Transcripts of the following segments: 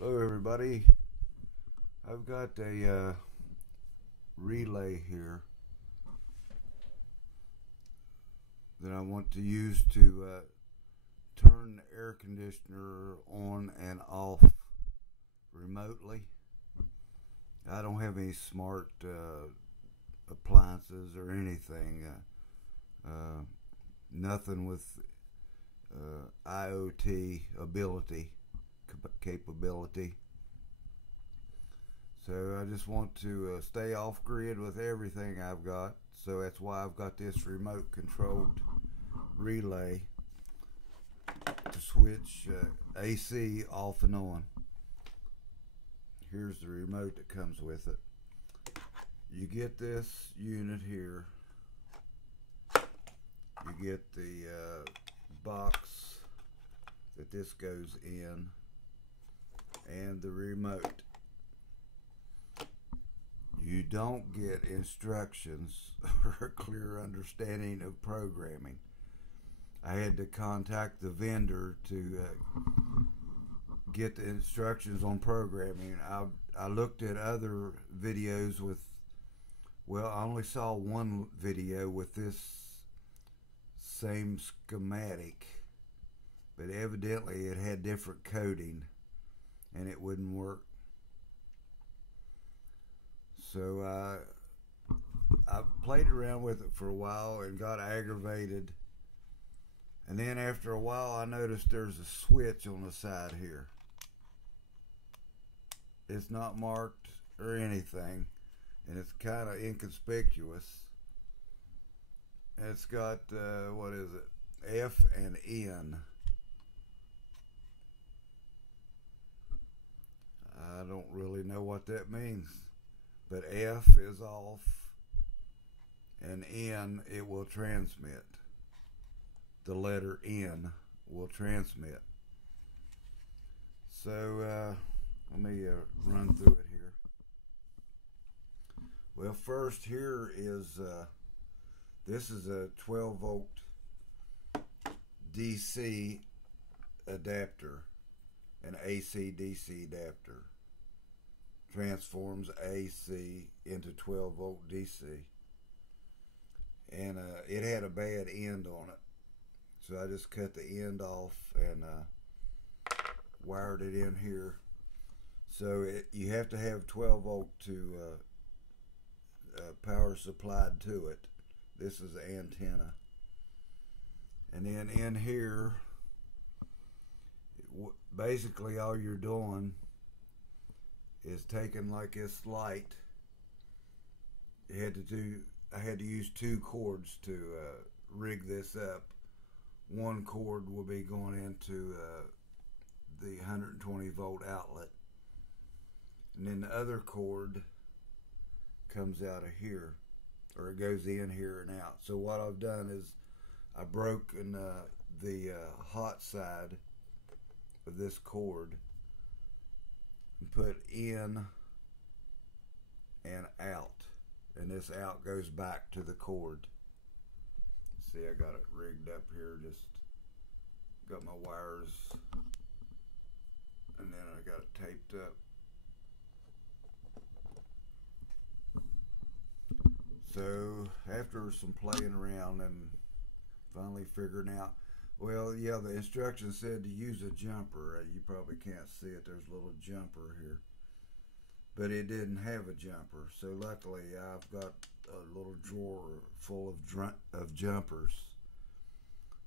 Hello everybody, I've got a relay here that I want to use to turn the air conditioner on and off remotely. I don't have any smart appliances or anything, nothing with IoT capability. So I just want to stay off grid with everything I've got. So that's why I've got this remote controlled relay to switch AC off and on. Here's the remote that comes with it. You get this unit here. You get the box that this goes in and the remote. You don't get instructions or a clear understanding of programming. I had to contact the vendor to get the instructions on programming. I looked at other videos with, well, I only saw one video with this same schematic, but evidently it had different coding and it wouldn't work. So I played around with it for a while and got aggravated. And then after a while I noticed there's a switch on the side here. It's not marked or anything, and it's kind of inconspicuous. And it's got, what is it, F and N. I don't really know what that means. But F is off, and N, it will transmit. The letter N will transmit. So let me run through it here. Well, first here is, this is a 12 volt DC adapter, an AC DC adapter. Transforms AC into 12 volt DC, and it had a bad end on it, so I just cut the end off and wired it in here. So you have to have 12 volt to power supplied to it. This is the antenna, and then in here, basically all you're doing is taking like this light. I had to use two cords to rig this up. One cord will be going into the 120 volt outlet, and then the other cord comes out of here, or it goes in here and out. So what I've done is I've broken the hot side of this cord and put in and out, and this out goes back to the cord. See, I got it rigged up here, just got my wires, and then I got it taped up. So after some playing around and finally figuring out, well, yeah, the instructions said to use a jumper. You probably can't see it. There's a little jumper here, but it didn't have a jumper. So luckily, I've got a little drawer full of jumpers.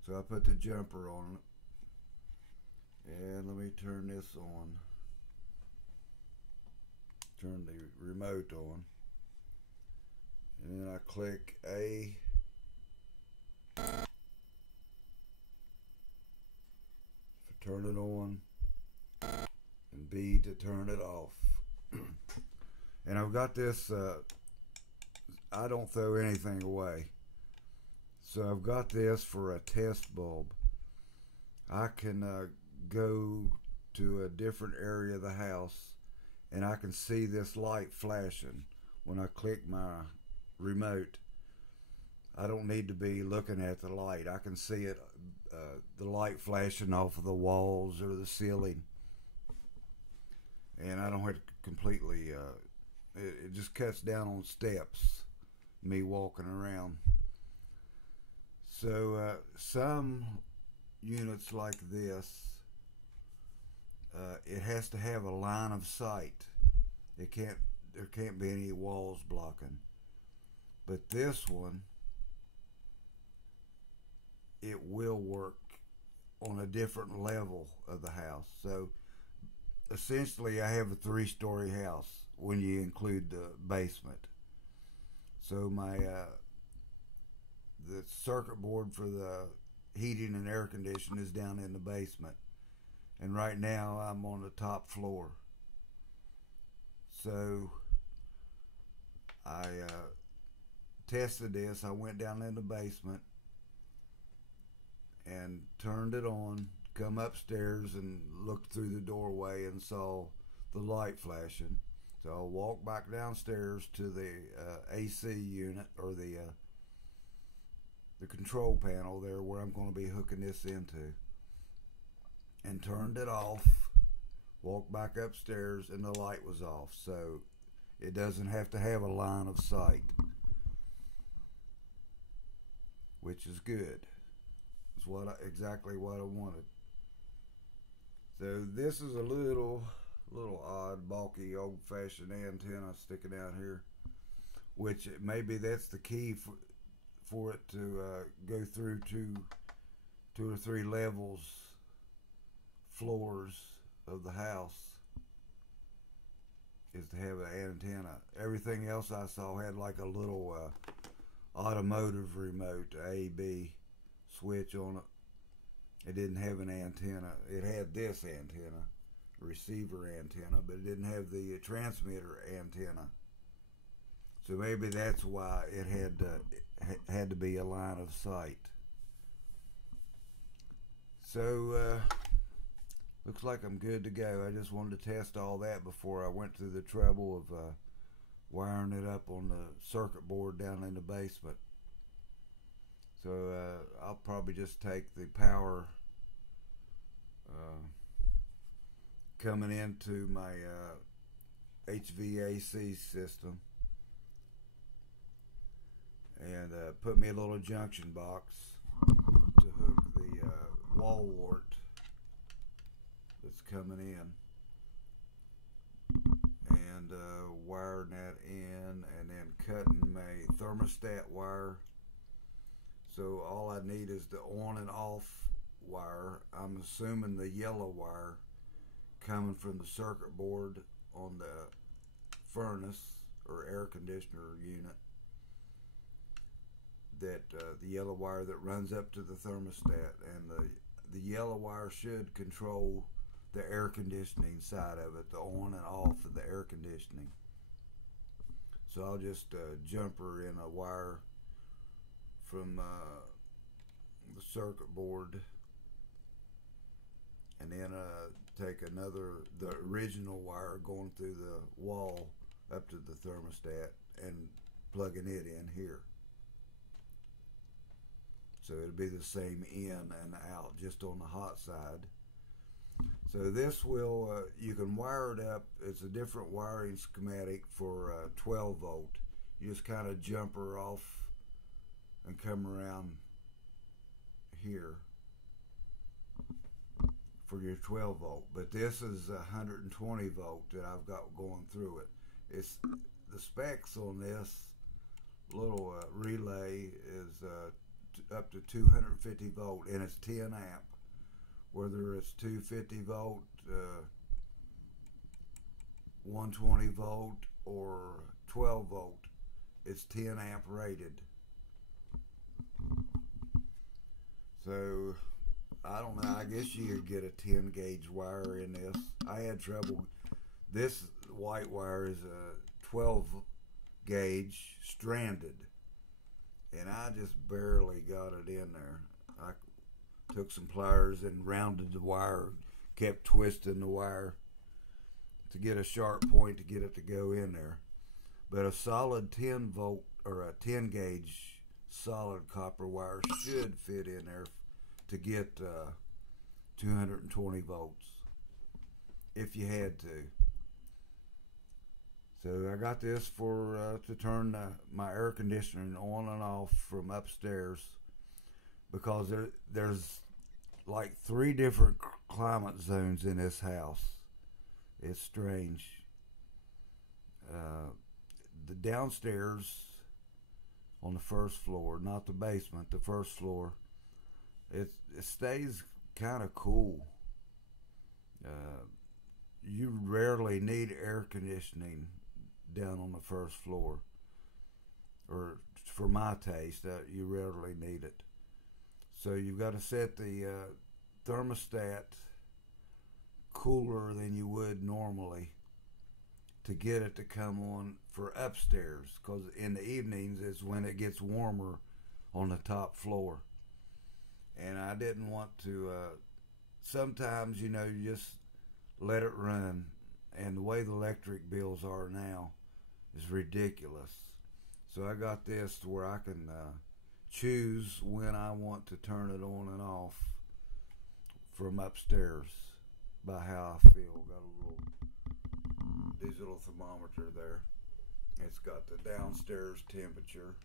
So I put the jumper on it, and let me turn this on. Turn the remote on, and then I click A. Turn it on, and B to turn it off. And I've got this, I don't throw anything away, so I've got this for a test bulb. I can go to a different area of the house, and I can see this light flashing when I click my remote. I don't need to be looking at the light. I can see it, the light flashing off of the walls or the ceiling. and I don't have to completely. It just cuts down on steps, me walking around. So some units like this, it has to have a line of sight. There can't be any walls blocking. But this one, it will work on a different level of the house. So essentially, I have a 3-story house when you include the basement. So my the circuit board for the heating and air conditioning is down in the basement, and right now I'm on the top floor. So I tested this. I went down in the basement and turned it on, come upstairs and looked through the doorway and saw the light flashing. So I walked back downstairs to the AC unit, or the control panel there where I'm going to be hooking this into, and turned it off, walked back upstairs, and the light was off. So it doesn't have to have a line of sight, which is good. It's exactly what I wanted. So this is a little odd, bulky, old-fashioned antenna sticking out here, which maybe that's the key for it to go through 2 or 3 floors of the house, is to have an antenna. Everything else I saw had like a little automotive remote, A/B switch on it. It didn't have an antenna. It had this antenna, receiver antenna, but it didn't have the transmitter antenna. So maybe that's why it had to be a line of sight. So looks like I'm good to go. I just wanted to test all that before I went through the trouble of wiring it up on the circuit board down in the basement. So I'll probably just take the power coming into my HVAC system and put me a little junction box to hook the wall wart that's coming in, and wiring that in, and then cutting my thermostat wire. So all I need is the on and off wire. I'm assuming the yellow wire coming from the circuit board on the furnace or air conditioner unit, that the yellow wire that runs up to the thermostat, and the yellow wire should control the air conditioning side of it, the on and off of the air conditioning. So I'll just jumper in a wire from the circuit board, and then take the original wire going through the wall up to the thermostat and plugging it in here. So it'll be the same in and out, just on the hot side. So this will, you can wire it up. It's a different wiring schematic for 12 volt. You just kind of jumper off and come around here for your 12 volt. But this is 120 volt that I've got going through it. It's the specs on this little relay is up to 250 volt, and it's 10 amp. Whether it's 250 volt, 120 volt, or 12 volt, it's 10 amp rated. So I don't know, I guess you could get a 10 gauge wire in this. I had trouble. This white wire is a 12 gauge stranded, and I just barely got it in there. I took some pliers and rounded the wire, kept twisting the wire to get a sharp point to get it to go in there. But a solid 10 volt or a 10 gauge solid copper wire should fit in there to get 220 volts if you had to. So I got this for to turn my air conditioning on and off from upstairs, because there's like 3 different climate zones in this house. It's strange. The downstairs on the first floor, not the basement, the first floor, it stays kind of cool. You rarely need air conditioning down on the first floor, or for my taste, you rarely need it. So you've got to set the thermostat cooler than you would normally to get it to come on for upstairs, because in the evenings is when it gets warmer on the top floor. And I didn't want to, sometimes, you just let it run, and the way the electric bills are now is ridiculous. So I got this to where I can choose when I want to turn it on and off from upstairs by how I feel. Got a little digital thermometer there. It's got the downstairs temperature.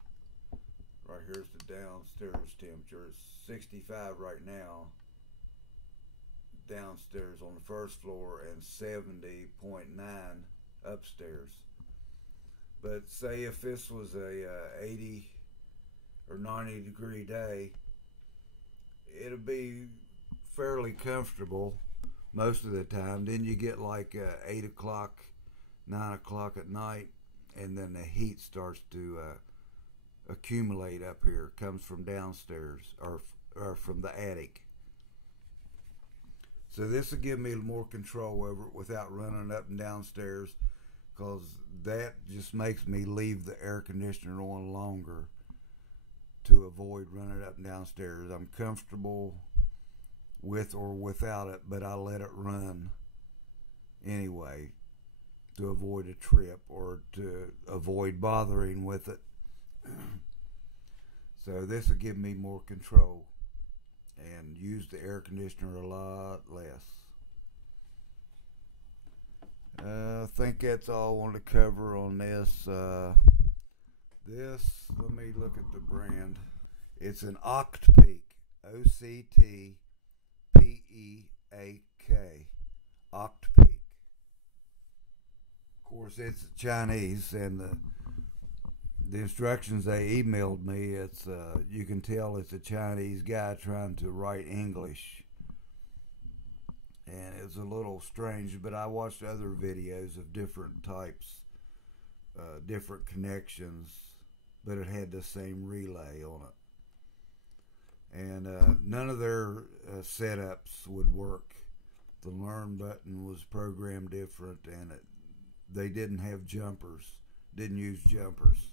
Right here's the downstairs temperature. It's 65 right now downstairs on the first floor, and 70.9 upstairs. But say if this was a 80 or 90 degree day, it'll be fairly comfortable most of the time. Then you get like 8 o'clock, 9 o'clock at night, and then the heat starts to accumulate up here. It comes from downstairs, or from the attic. So this will give me more control over it without running up and downstairs, because that just makes me leave the air conditioner on longer to avoid running up and downstairs. I'm comfortable with or without it, but I let it run anyway to avoid a trip or to avoid bothering with it. So this will give me more control and use the air conditioner a lot less. I think that's all I want to cover on this. Let me look at the brand. It's an Octpeak, Octpeak, Octpeak. Of course, it's Chinese, and the instructions they emailed me, it's you can tell it's a Chinese guy trying to write English, and it's a little strange. But I watched other videos of different types, different connections, but it had the same relay on it, and none of their setups would work. The learn button was programmed different, and they didn't have jumpers, didn't use jumpers.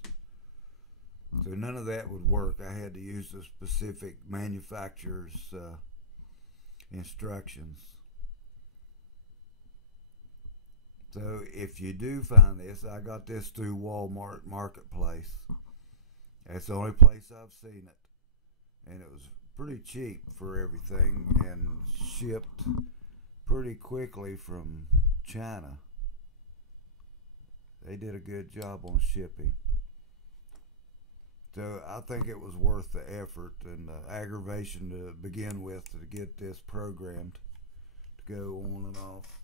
So none of that would work. I had to use the specific manufacturer's instructions. So if you do find this, I got this through Walmart Marketplace. That's the only place I've seen it. And it was pretty cheap for everything, and shipped pretty quickly from China. They did a good job on shipping. So I think it was worth the effort and the aggravation to begin with to get this programmed to go on and off.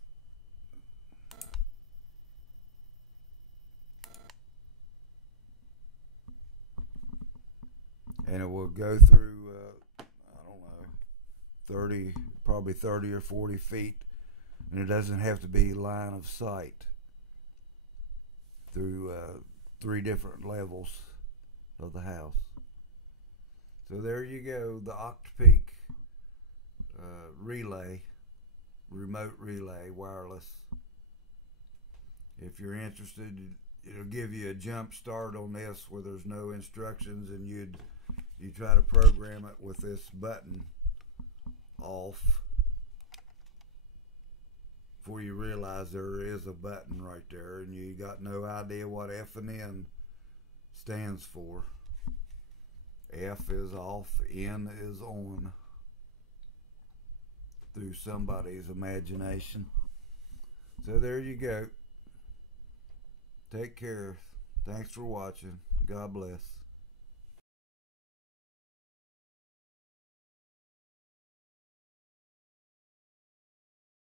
And it will go through, I don't know, probably 30 or 40 feet. And it doesn't have to be line of sight through 3 different levels of the house. So there you go, the Octpeak relay, remote relay, wireless. If you're interested, it'll give you a jump start on this where there's no instructions, and you try to program it with this button off before you realize there is a button right there, and you got no idea what F and N stands for. F is off, N is on, through somebody's imagination. So there you go. Take care. Thanks for watching. God bless.